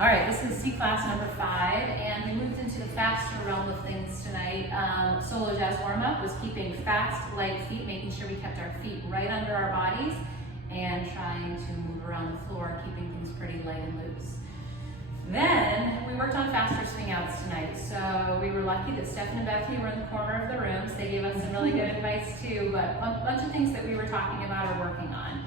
All right, this is C class number 5, and we moved into the faster realm of things tonight. Solo jazz warm-up was keeping fast, light feet, making sure we kept our feet right under our bodies, and trying to move around the floor, keeping things pretty light and loose. Then we worked on faster swing outs tonight. So we were lucky that Steph and Bethany were in the corner of the rooms. They gave us some really good advice too, but a bunch of things that we were talking about or working on.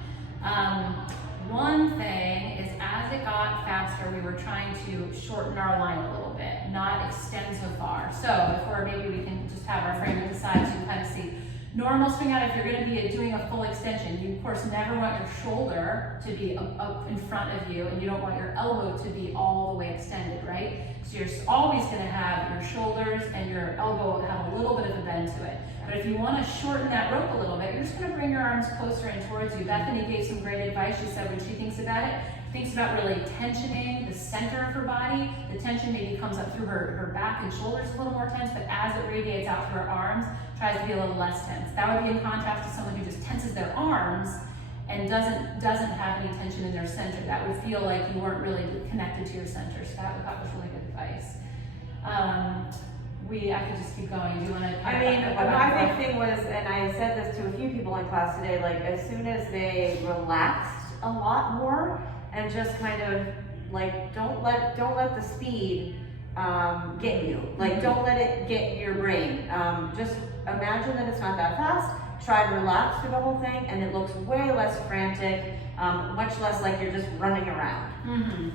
One thing is, as it got faster, we were trying to shorten our line a little bit, not extend so far. So before, maybe we can just have our frame to the side so you can kind of see. Normal swing out, if you're going to be doing a full extension, you of course never want your shoulder to be up in front of you, and you don't want your elbow to be all the way extended, right? So you're always going to have your shoulders and your elbow have a little bit of a bend to it. But if you want to shorten that rope a little bit, you're just going to bring your arms closer in towards you. Bethany gave some great advice. She said when she thinks about it, thinks about really tensioning the center of her body. The tension maybe comes up through her back and shoulders a little more tense, but as it radiates out through her arms, tries to be a little less tense. That would be in contrast to someone who just tenses their arms and doesn't have any tension in their center. That would feel like you weren't really connected to your center. So that was really good advice. I could just keep going. Do you want to? My big thing was, and I said this to a few people in class today, like as soon as they relaxed a lot more and just kind of like don't let the speed get you. Like don't let it get your brain. Just imagine that it's not that fast. Try to relax through the whole thing, and it looks way less frantic, much less like you're just running around. Mm-hmm.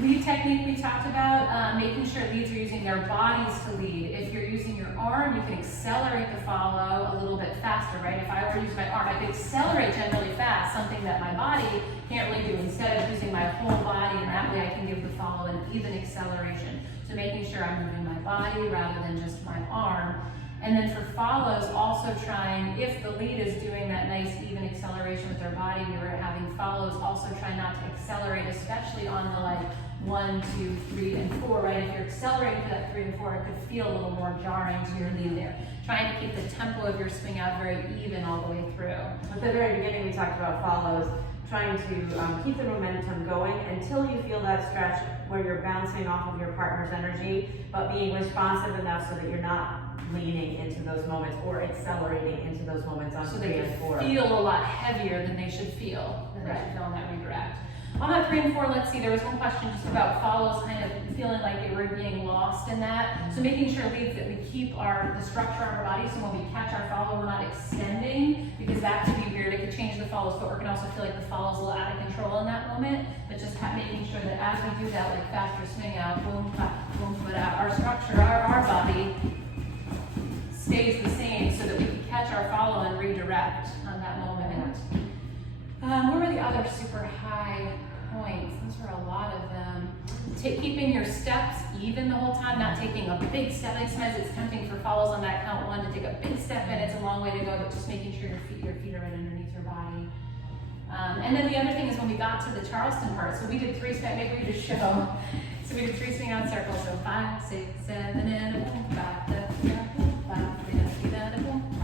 Lead technique we talked about, making sure leads are using their bodies to lead. If you're using your arm, you can accelerate the follow a little bit faster, right? If I were to use my arm, I could accelerate generally fast, something that my body can't really do. Instead of using my whole body, and that way I can give the follow an even acceleration. So making sure I'm moving my body rather than just my arm. And then for follows, also trying, if the lead is doing that nice even acceleration with their body, we were having follows also try not to accelerate, especially on the like 1, 2, 3, and 4, right? If you're accelerating for that 3 and 4, it could feel a little more jarring to your lead there. Trying to keep the tempo of your swing out very even all the way through. At the very beginning, we talked about follows, trying to keep the momentum going until you feel that stretch where you're bouncing off of your partner's energy, but being responsive enough so that you're not leaning into those moments or accelerating into those moments on so 3 they and 4. Feel a lot heavier than they should feel, in that redirect. On that 3 and 4, let's see, there was one question just about follows kind of feeling like they were being lost in that. So making sure leads that we keep the structure on our body, so when we catch our follow, we're not extending, because that could be weird. It could change the follow's footwork and also feel like the follow's a little out of control in that moment. But just making sure that as we do that, like faster swing out, boom, boom, but our structure, our body stays the same so that we can catch our follow and redirect on that moment. What were the other super high points? Those were a lot of them. Keeping your steps even the whole time, not taking a big step. Like sometimes it's tempting for follows on that count 1 to take a big step, and it's a long way to go, but just making sure your feet are right underneath your body. And then the other thing is when we got to the Charleston part, so we did 3 step, maybe we just show. So we did 3 swing out circles, so 5, 6, 7, and a boom, 5, 3, 5, 3, 3, 3, boom.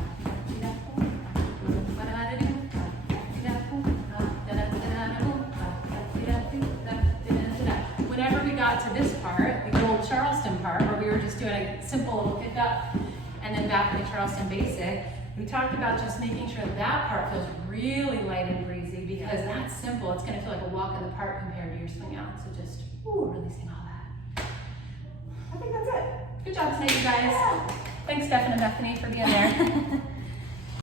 Whenever we got to this part, the old Charleston part, where we were just doing a simple little pick up and then back in the Charleston basic, we talked about just making sure that part feels really light and breezy, because that's simple. It's going to feel like a walk in the park compared to your swing out. So just releasing all that. I think that's it. Good job tonight, you guys. Thanks, Steph and Bethany, for being there.